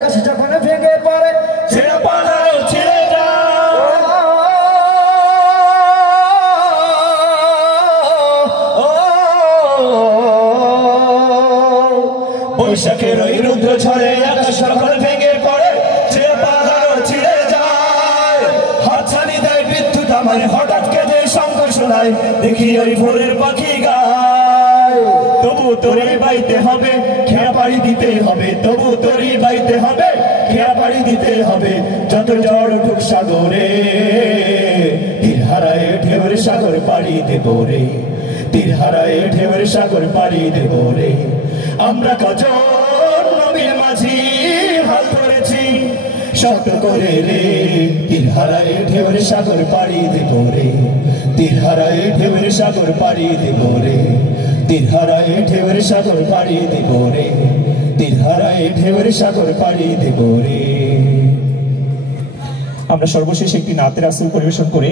যখন ভেঙে পড়ে ছেড়ে পালাও ছেড়ে বৈশাখের ওই রুদ্র ঝড়ে আকাশ যখন ভেঙে পড়ে ছেড়ে পালাও ছেড়ে যায় হাতছানি দেয় বিদ্যুৎ আমার হঠাৎ কেঁদে শঙ্খ শোনায় দেখি ওই ভোরের পাখি গায় তবু তোরে বাইতে হবে খেয়া পাড়ি দিতে হবে তবু তোরে বাইতে হবে খেয়া পাড়ি দিতে হবে যত ঝড় উঠুক সাগরে তীর হারায় ঢেউর সাগর পাড়ি দেব রে তীর হারায় ঢেউর সাগর পাড়ি দেব রে আমরা কজন নবীর মাঝি হাল ধরেছি শক্ত করে রে তীর হারায় ঢেউর সাগর পাড়ি দেব রে তীর হারায় ঢেউর সাগর পাড়ি দেব রে তীর হারায় ঢেউর সাগর পাড়ি দেব রে তীর হারায় ঢেউর সাগর পাড়ি দেব রে। আমরা সর্বশেষ একটি নাতে রাসূল পরিবেশন করে